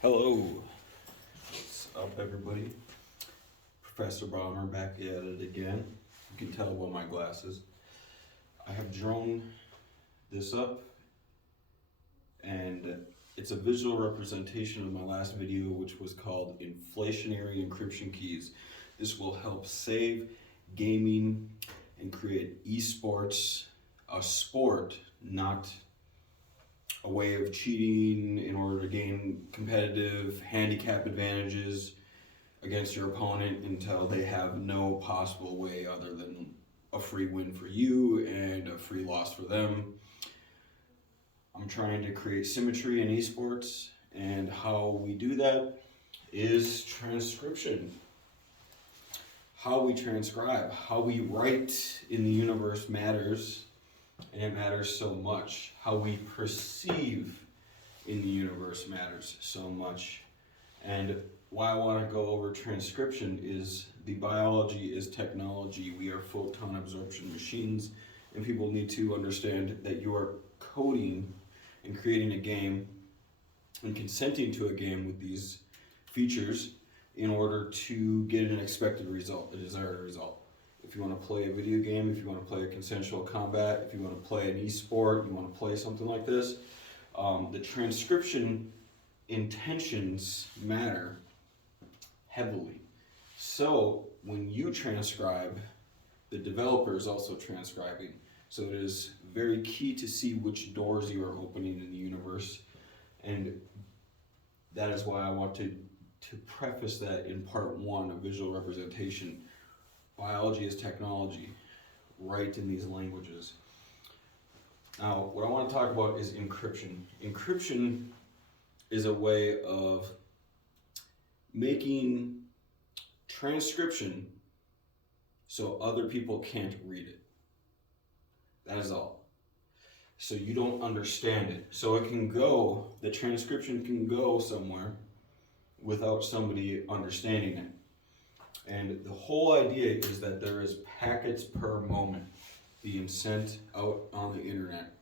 Hello, what's up, everybody? Professor Bomber back at it again. You can tell by my glasses. I have drawn this up, and it's a visual representation of my last video, which was called Inflationary Encryption Keys. This will help save gaming and create esports a sport, not a way of cheating in order to gain competitive handicap advantages against your opponent until they have no possible way other than a free win for you and a free loss for them. I'm trying to create symmetry in esports, and how we do that is transcription. How we transcribe, how we write in the universe matters, and it matters so much. How we perceive in the universe matters so much. And why I want to go over transcription is the biology is technology. We are photon absorption machines, and people need to understand that you are coding and creating a game and consenting to a game with these features in order to get an expected result, a desired result. If you want to play a video game, if you want to play a consensual combat, if you want to play an e-sport, you want to play something like this, the transcription intentions matter heavily. So when you transcribe, the developer is also transcribing. So it is very key to see which doors you are opening in the universe. And that is why I want to preface that in part one, a visual representation. Biology is technology, write in these languages. Now, what I want to talk about is encryption. Encryption is a way of making transcription so other people can't read it. That is all. So you don't understand it. So it can go, the transcription can go somewhere without somebody understanding it. And the whole idea is that there is packets per moment being sent out on the internet.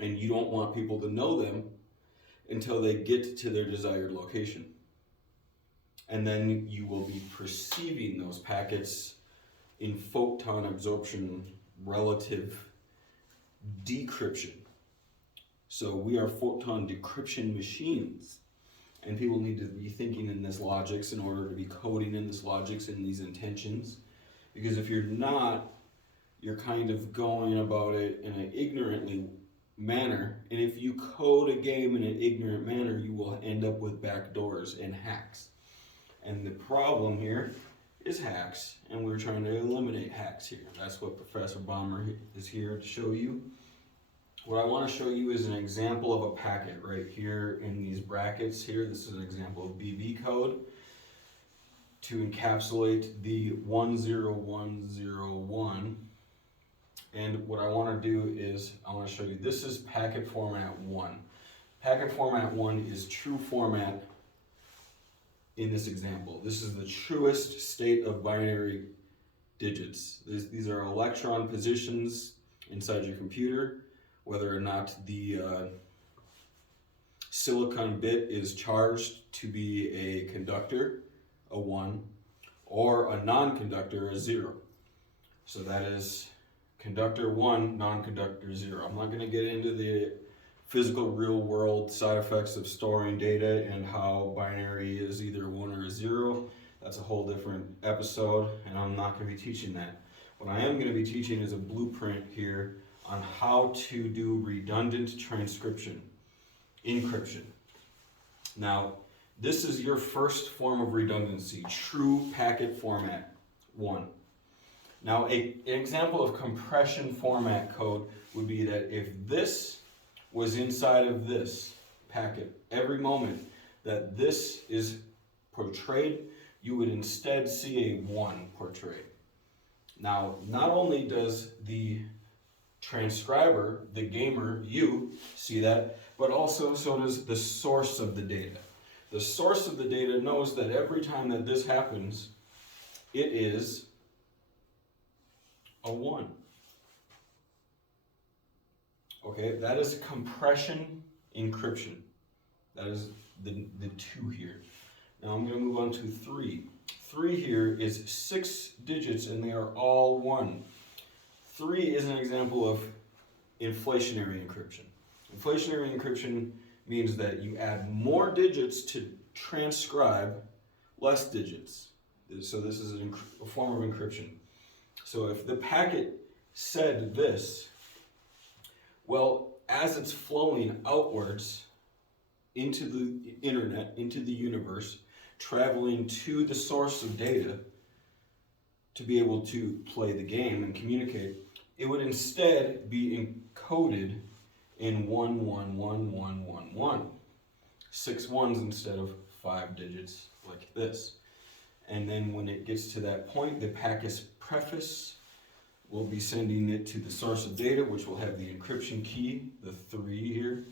And you don't want people to know them until they get to their desired location. And then you will be perceiving those packets in photon absorption relative decryption. So we are photon decryption machines. And people need to be thinking in this logics in order to be coding in this logics and these intentions. Because if you're not, you're kind of going about it in an ignorantly manner. And if you code a game in an ignorant manner, you will end up with backdoors and hacks. And the problem here is hacks. And we're trying to eliminate hacks here. That's what Professor Bomber is here to show you. What I want to show you is an example of a packet right here in these brackets here. This is an example of BB code to encapsulate the 10101. And what I want to do is I want to show you, this is packet format 1. Packet format 1 is true format in this example. This is the truest state of binary digits. These are electron positions inside your computer. Whether or not the silicon bit is charged to be a conductor, a 1, or a non-conductor, a 0. So that is conductor 1, non-conductor 0. I'm not going to get into the physical real world side effects of storing data and how binary is either a 1 or a 0. That's a whole different episode, and I'm not going to be teaching that. What I am going to be teaching is a blueprint here on how to do redundant transcription, encryption. Now, this is your first form of redundancy, true packet format 1. Now, an example of compression format code would be that if this was inside of this packet, every moment that this is portrayed, you would instead see a 1 portrayed. Now, not only does the transcriber, the gamer, you see that, but also so does the source of the data. The source of the data knows that every time that this happens, it is a 1. Okay, that is compression encryption. That is the 2 here. Now I'm going to move on to 3. 3 here is 6 digits and they are all 1. 3 is an example of inflationary encryption. Inflationary encryption means that you add more digits to transcribe less digits. So this is a form of encryption. So if the packet said this, well, as it's flowing outwards into the internet, into the universe, traveling to the source of data to be able to play the game and communicate, it would instead be encoded in 11111. 6 ones instead of 5 digits like this. And then when it gets to that point, the packet's preface will be sending it to the source of data, which will have the encryption key, the 3 here,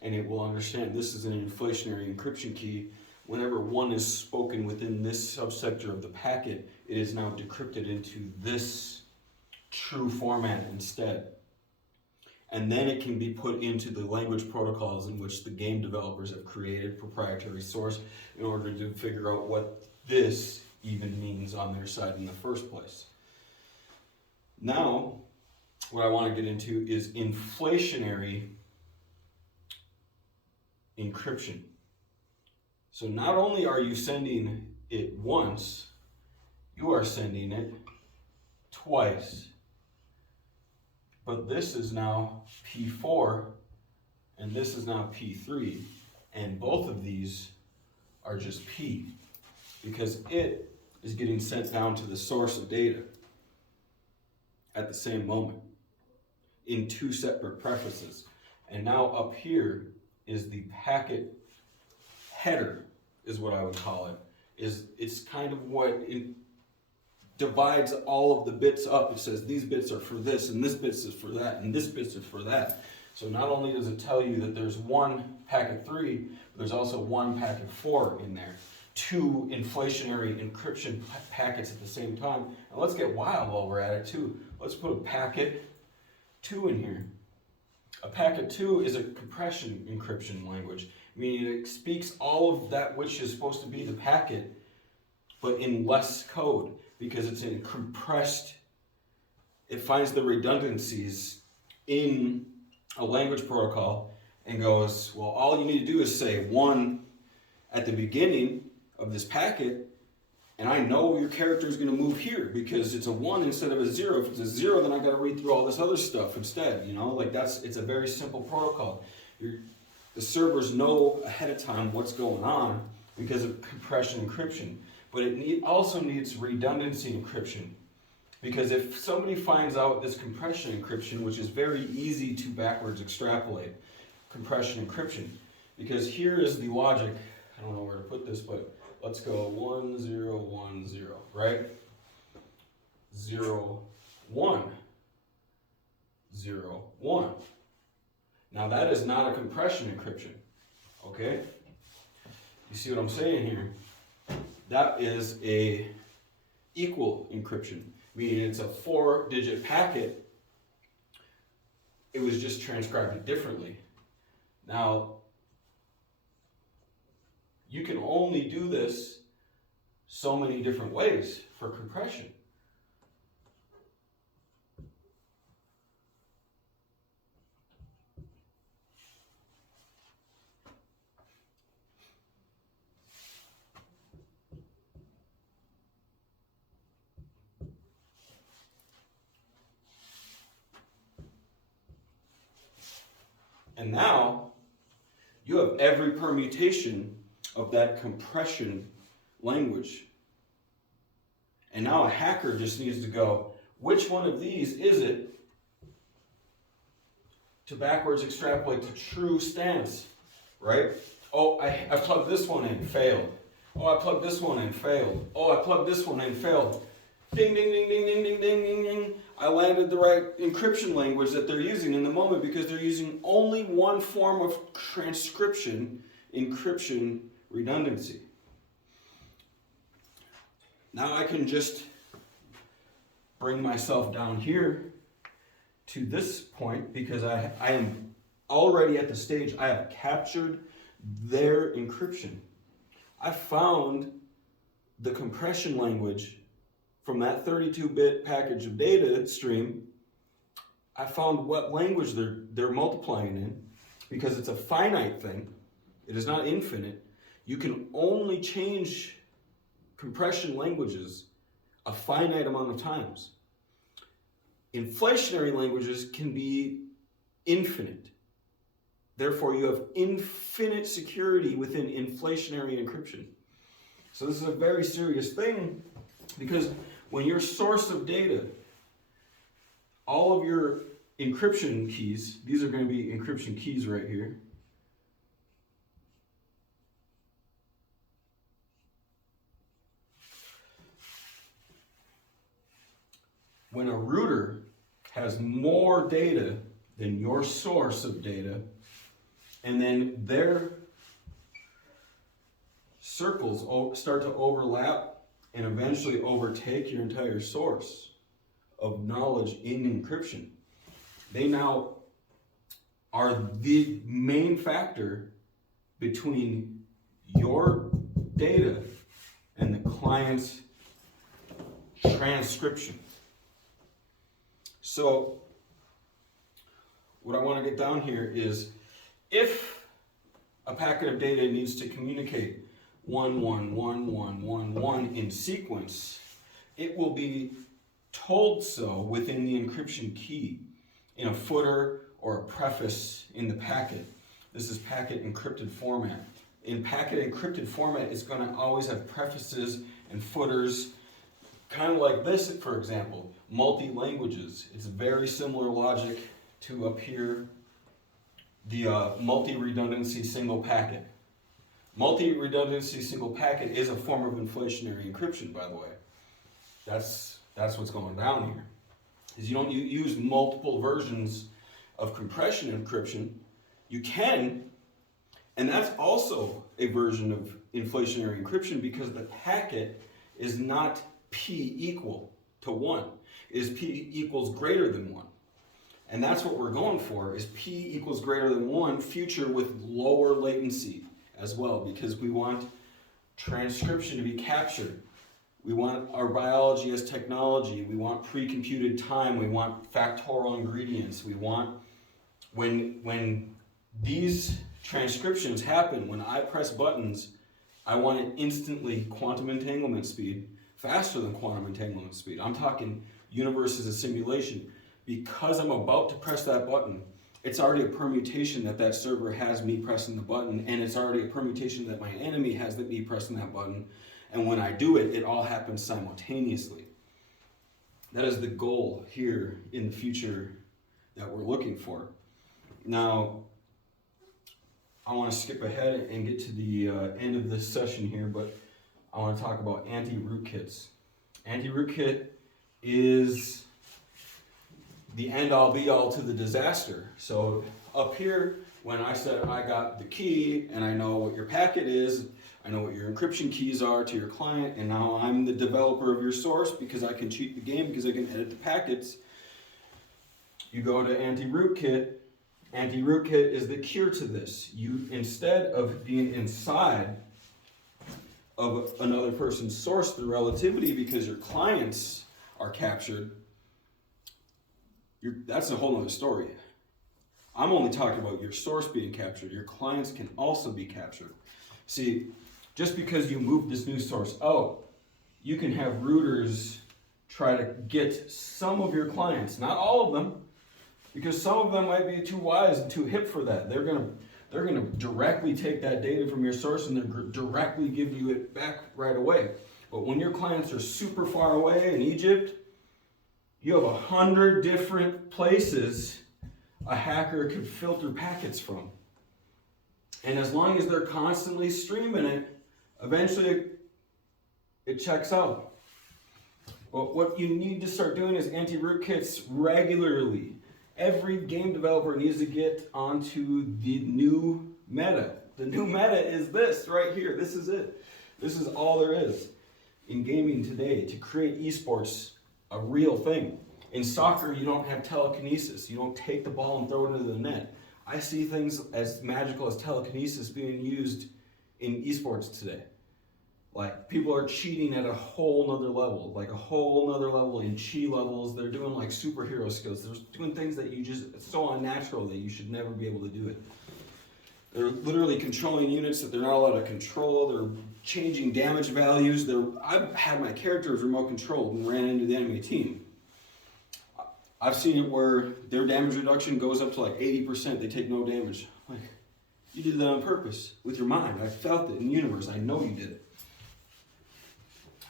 and it will understand this is an inflationary encryption key. Whenever 1 is spoken within this subsector of the packet, it is now decrypted into this true format instead. And then it can be put into the language protocols in which the game developers have created, proprietary source, in order to figure out what this even means on their side in the first place. Now, what I want to get into is inflationary encryption. So not only are you sending it once, you are sending it twice. But this is now P4 and this is now P3, and both of these are just P because it is getting sent down to the source of data at the same moment in 2 separate prefaces. And now up here is the packet header, is what I would call it. It's kind of what it divides all of the bits up. It says these bits are for this, and this bits is for that, and this bits is for that. So not only does it tell you that there's 1 packet 3, but there's also 1 packet 4 in there. 2 inflationary encryption packets at the same time. And let's get wild while we're at it too. Let's put a packet 2 in here. A packet 2 is a compression encryption language, meaning it speaks all of that which is supposed to be the packet, but in less code, because it's in compressed. It finds the redundancies in a language protocol and goes, well, all you need to do is say 1 at the beginning of this packet, and I know your character is going to move here because it's a 1 instead of a 0. If it's a 0, then I got to read through all this other stuff instead. You know, like it's a very simple protocol. The servers know ahead of time what's going on because of compression encryption, but it also needs redundancy encryption, because if somebody finds out this compression encryption, which is very easy to backwards extrapolate compression encryption, because here is the logic. I don't know where to put this, but let's go 1 0 1 0, right? 0 1 0 1. Now that is not a compression encryption, okay? You see what I'm saying here? That is a equal encryption, meaning it's a 4-digit packet. It was just transcribed differently. Now, you can only do this so many different ways for compression. And now you have every permutation of that compression language. And now a hacker just needs to go, which one of these is it, to backwards extrapolate to true stance, right? Oh, I plugged this one in, failed. Oh, I plugged this one in, failed. Oh, I plugged this one in, failed. Ding, ding, ding, ding, ding, ding, ding, ding, ding. I landed the right encryption language that they're using in the moment, because they're using only one form of transcription, encryption redundancy. Now I can just bring myself down here to this point, because I am already at the stage. I have captured their encryption. I found the compression language from that 32-bit package of data stream. I found what language they're multiplying in, because it's a finite thing. It is not infinite. You can only change compression languages a finite amount of times. Inflationary languages can be infinite. Therefore, you have infinite security within inflationary encryption. So this is a very serious thing, because when your source of data, all of your encryption keys, these are going to be encryption keys right here. When a router has more data than your source of data, and then their circles start to overlap and eventually overtake your entire source of knowledge in encryption, they now are the main factor between your data and the client's transcription. So what I want to get down here is, if a packet of data needs to communicate 1, 1, 1, 1, 1, 1 in sequence, it will be told so within the encryption key in a footer or a preface in the packet. This is packet encrypted format. In packet encrypted format, it's going to always have prefaces and footers, kind of like this, for example, multi-languages. It's very similar logic to up here, the multi-redundancy single packet. Multi-redundancy single packet is a form of inflationary encryption, by the way. That's what's going down here. Is you don't use multiple versions of compression encryption. You can, and that's also a version of inflationary encryption, because the packet is not P equal to 1. It is P equals greater than 1. And that's what we're going for, is P equals greater than 1, future with lower latency as well, because we want transcription to be captured. We want our biology as technology. We want pre-computed time. We want factorial ingredients. We want, when these transcriptions happen, when I press buttons, I want it instantly quantum entanglement speed, faster than quantum entanglement speed. I'm talking universe as a simulation. Because I'm about to press that button, it's already a permutation that server has me pressing the button, and it's already a permutation that my enemy has that me pressing that button. And when I do it, it all happens simultaneously. That is the goal here in the future that we're looking for. Now, I want to skip ahead and get to the end of this session here, but I want to talk about anti-rootkits. Anti-rootkit is the end-all be-all to the disaster. So up here, when I said I got the key and I know what your packet is, I know what your encryption keys are to your client, and now I'm the developer of your source because I can cheat the game, because I can edit the packets. You go to anti-rootkit. Anti-rootkit is the cure to this. You, instead of being inside of another person's source through relativity because your clients are captured, that's a whole other story. I'm only talking about your source being captured. Your clients can also be captured. See, just because you move this new source out, you can have routers try to get some of your clients, not all of them, because some of them might be too wise and too hip for that. They're gonna directly take that data from your source and they're directly give you it back right away. But when your clients are super far away in Egypt, you have 100 different places a hacker could filter packets from. And as long as they're constantly streaming it, eventually it checks out. But what you need to start doing is anti-rootkits regularly. Every game developer needs to get onto the new meta. The new meta is this right here. This is it. This is all there is in gaming today to create esports a real thing. In soccer, you don't have telekinesis. You don't take the ball and throw it into the net. I see things as magical as telekinesis being used in esports today. Like, people are cheating at a whole nother level, like a whole nother level in chi levels. They're doing like superhero skills. They're doing things that it's so unnatural that you should never be able to do it. They're literally controlling units that they're not allowed to control. They're changing damage values. I've had my characters remote controlled and ran into the enemy team. I've seen it where their damage reduction goes up to like 80%. They take no damage. Like, you did that on purpose with your mind. I felt it in the universe. I know you did it.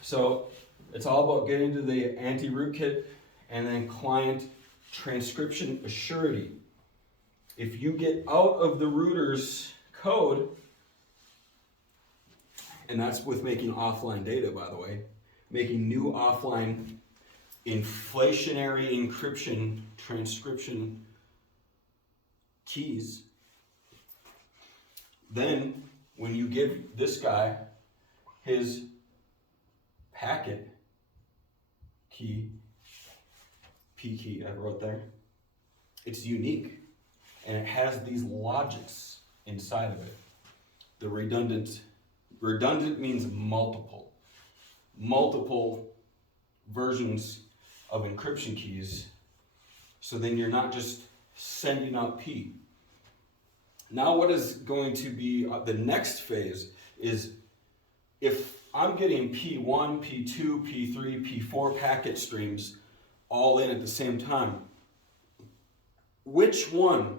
So it's all about getting to the anti-rootkit and then client transcription assurity. If you get out of the router's code, and that's with making offline data, by the way, making new offline inflationary encryption transcription keys, then when you give this guy his packet key, P key I wrote there, it's unique. And it has these logics inside of it. The redundant means multiple versions of encryption keys. So then you're not just sending out P. Now what is going to be the next phase is, if I'm getting P1, P2, P3, P4 packet streams all in at the same time, which one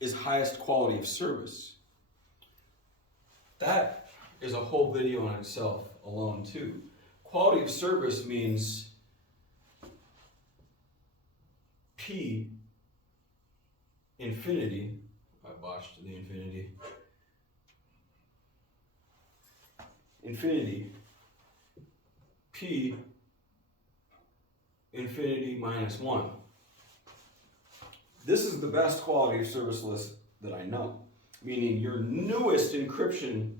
is highest quality of service? That is a whole video in itself alone too. Quality of service means P infinity. I botched the infinity. Infinity. P infinity minus 1. This is the best quality of service list that I know. Meaning your newest inflationary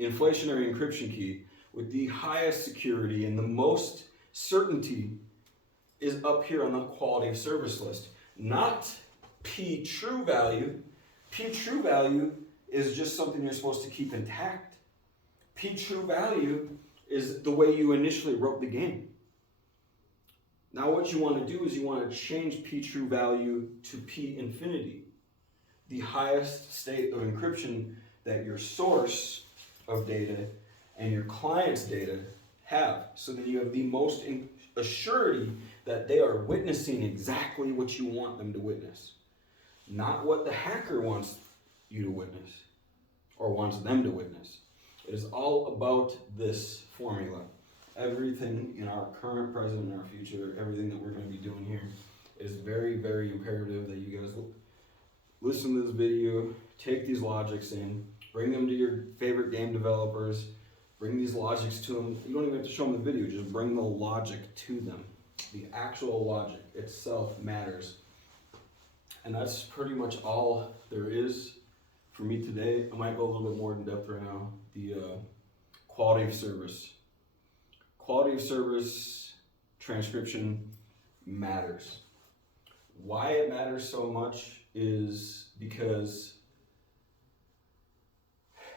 encryption key with the highest security and the most certainty is up here on the quality of service list. Not P true value. P true value is just something you're supposed to keep intact. P true value is the way you initially wrote the game. Now what you want to do is you want to change P true value to P infinity, the highest state of encryption that your source of data and your client's data have, so that you have the most assurity that they are witnessing exactly what you want them to witness, not what the hacker wants you to witness or wants them to witness. It is all about this formula. Everything in our current, present, and our future, everything that we're going to be doing here, is very, very imperative that you guys listen to this video, take these logics in, bring them to your favorite game developers, bring these logics to them. You don't even have to show them the video, just bring the logic to them. The actual logic itself matters. And that's pretty much all there is for me today. I might go a little bit more in depth right now. The quality of service. Quality of service transcription matters. Why it matters so much is because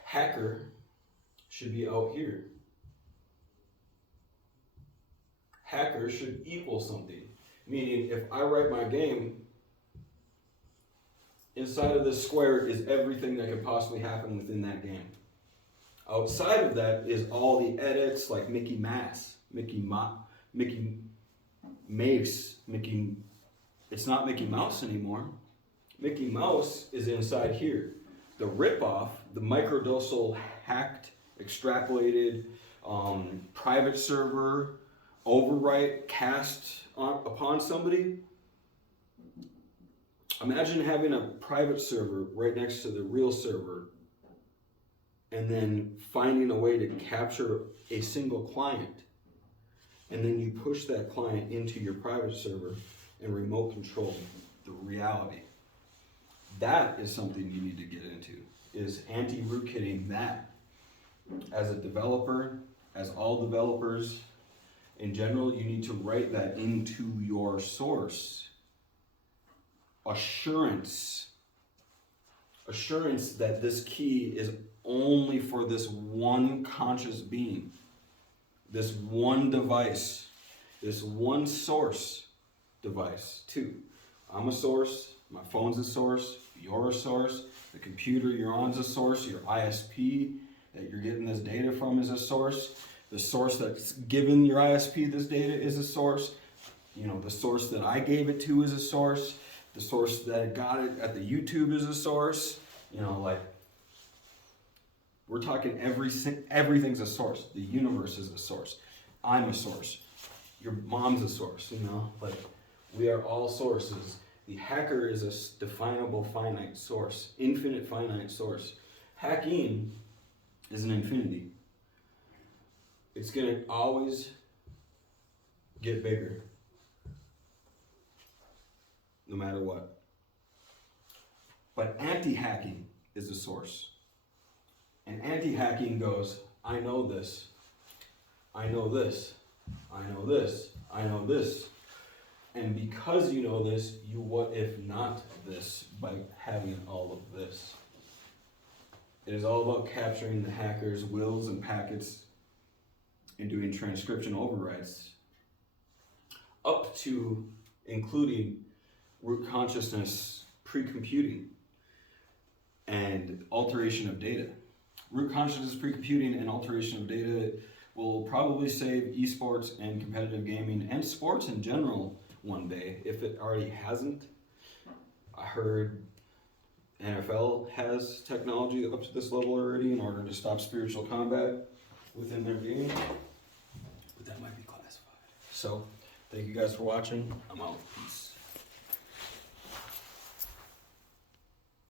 hacker should be out here. Hacker should equal something. Meaning, if I write my game, inside of this square is everything that could possibly happen within that game. Outside of that is all the edits, like Mickey Mace, it's not Mickey Mouse anymore. Mickey Mouse is inside here. The ripoff, the microdosal, hacked, extrapolated, private server, overwrite, cast upon somebody. Imagine having a private server right next to the real server, and then finding a way to capture a single client, and then you push that client into your private server and remote control the reality. That is something you need to get into, is anti-rootkitting that. As a developer, as all developers in general, you need to write that into your source assurance that this key is only for this one conscious being, this one device, this one source device. Two, I'm a source, my phone's a source, you're a source, the computer you're on is a source, your ISP that you're getting this data from is a source, the source that's given your ISP this data is a source, you know, the source that I gave it to is a source, the source that got it at the YouTube is a source, you know, like, we're talking everything's a source. The universe is a source. I'm a source. Your mom's a source, you know? Like, we are all sources. The hacker is a definable finite source, infinite finite source. Hacking is an infinity. It's gonna always get bigger, no matter what. But anti-hacking is a source. And anti-hacking goes, I know this, I know this, I know this, I know this. And because you know this, you what if not this by having all of this. It is all about capturing the hacker's wills and packets and doing transcription overrides, up to including root consciousness pre-computing and alteration of data. Root consciousness pre-computing and alteration of data will probably save esports and competitive gaming and sports in general one day, if it already hasn't. I heard NFL has technology up to this level already in order to stop spiritual combat within their game, but that might be classified. So, thank you guys for watching. I'm out. Peace.